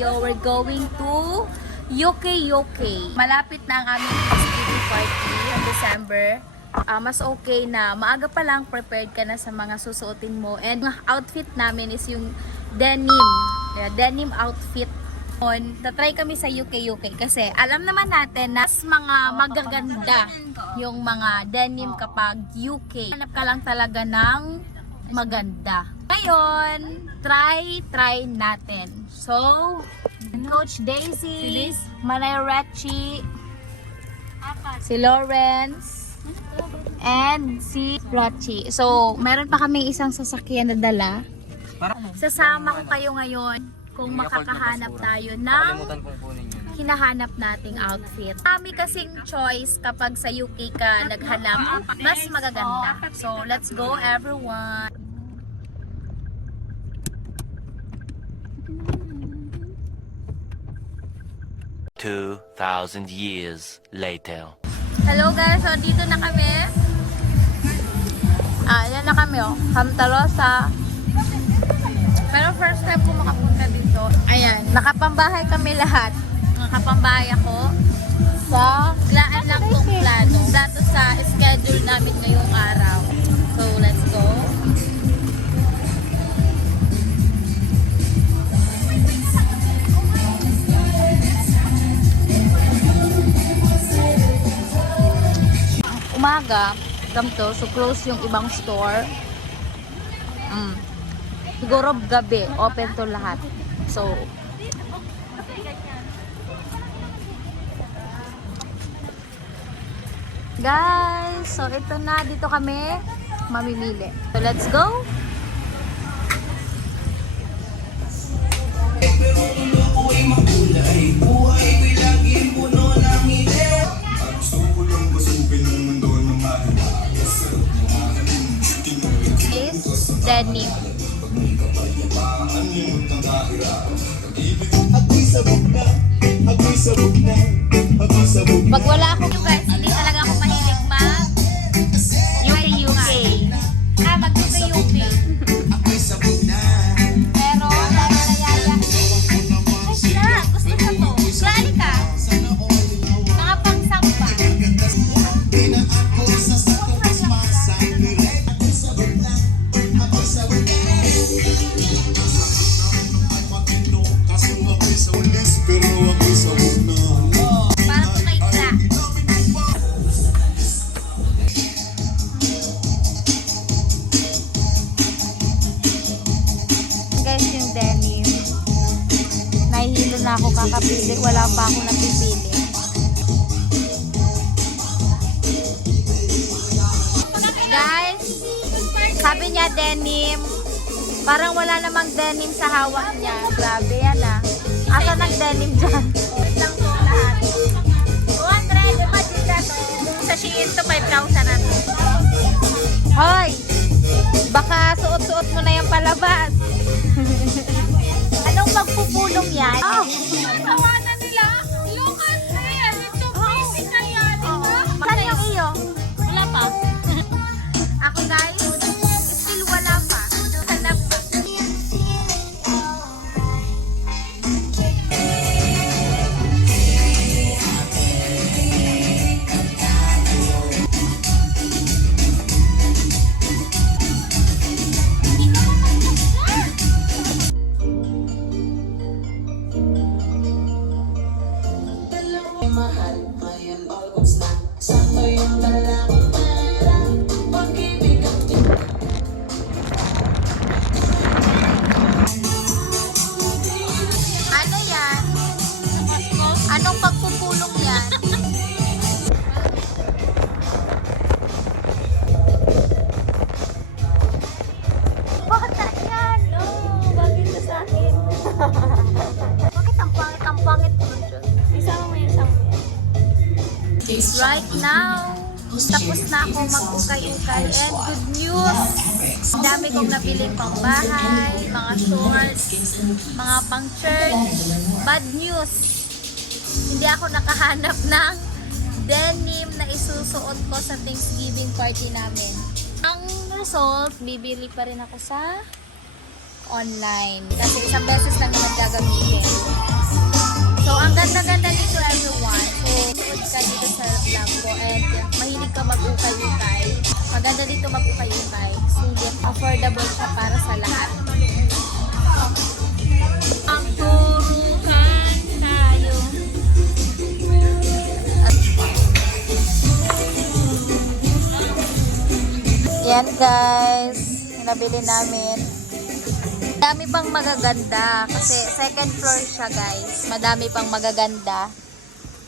tayo. We're going to UK. Malapit na ang aming Thanksgiving party ng December. Mas okay na maaga pa lang prepared ka na sa mga susuotin mo. And ang outfit namin is yung denim. Denim outfit. Tatry kami sa UK kasi alam naman natin na mga magaganda yung mga denim kapag UK. Hanap ka lang talaga ng maganda. Ngayon, try natin. So, Coach Daisy, Manay Rechi, si Lawrence, and si Rachi. So, meron pa kami isang sasakyan na dala. Sasama ko kayo ngayon kung makakahanap tayo ng hinahanap nating outfit. Kami kasing choice kapag sa UK ka naghanap, mas magaganda. So, let's go everyone! $2,000 years later. Hello guys! So, dito na kami. Yan na kami Hamtarosa. Pero first time ko makapunta dito. Ayan, nakapambahay kami lahat. Nakapambahay ako sa laan lang kong plano. Dato sa schedule namin ngayong araw. So, let's go. Umaga, gamto, so close yung ibang store. Siguro gabi, open to lahat. So, guys, so ito na, dito kami mamimili. So, let's go! Is denim. Pag wala ako guys, hindi talaga ako mahilig mag UK. Mag-UK. Pero dahil nayaya. Ay sila, gusto ko to. Klali ka. Mga pang-samba. Na ako kakapili, wala pa ako napipili. Guys, sabi niya denim, parang wala namang denim sa hawak niya. Grabe yan Asa nag-denim dyan? Wait lang po lahat. 200, imagine na to. Kung sa Shein to 5,000 na to. Hoy! Baka suot-suot mo na yung palabas. Anong magpupulong yan? Tawanan nila. Lucas, ayan. Ito, basic na yan. Saan yung iyo? Wala pa. Ako guys, still wala pa. Hanap pa. Ano yan? Anong pagpupulong yan? Bata yan! Bagay ito sa akin. Bakit ang pangit mo dyan? Isama mo yung isama mo. Right now, tapos na ako mag-ukay-ukay and good news! Ang dami kong nabili pang bahay, mga shorts, mga pang church. Bad news! Hindi ako nakahanap ng denim na isusuot ko sa Thanksgiving party namin. Ang result, bibili pa rin ako sa online. Kasi isang beses lang naman gagamitin. So, ang ganda-ganda dito everyone. So, suod ka dito sa vlog ko and mahilig ka mag-ukay-ukay. Maganda dito mag-ukay-ukay. Sulit, affordable siya para sa lahat. Ang turukan tayo. Yan guys, nabili namin. Madami pang magaganda kasi second floor siya guys. Madami pang magaganda.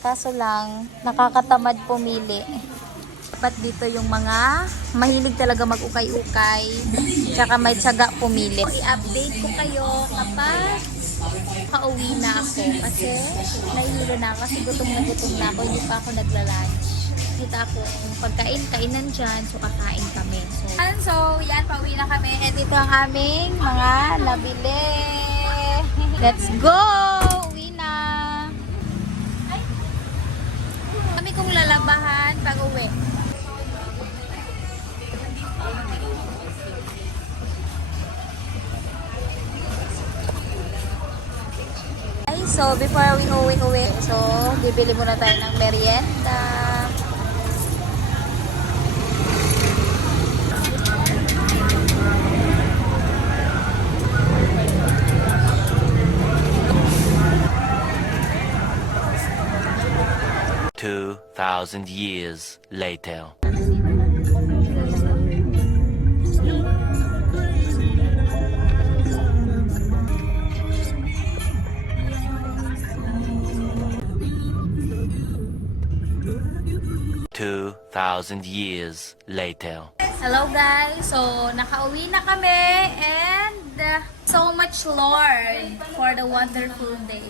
Kaso lang, nakakatamad pumili. Dapat dito yung mga mahilig talaga mag-ukay-ukay. Tsaka may tiyaga pumili. I-update ko kayo kapag pauwi na ako. Kasi nahihilo na ako. Kasi gutom na ako. Hindi pa ako nagla-lunch. Kita ako kung kainan dyan. So, kakain kami. So, yan. Pauwi na kami. And ito ang aming mga nabili. Let's go! Uwi na! Kami kong lalabahan pag uwi. So, before we uwi, so, bibili muna tayo ng merienda. Two 2,000 years later. Two 2,000 years later. Hello guys! So, nakauwi na kami and so much Lord for the wonderful day.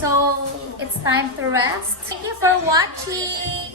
So, it's time to rest. Thank you for watching!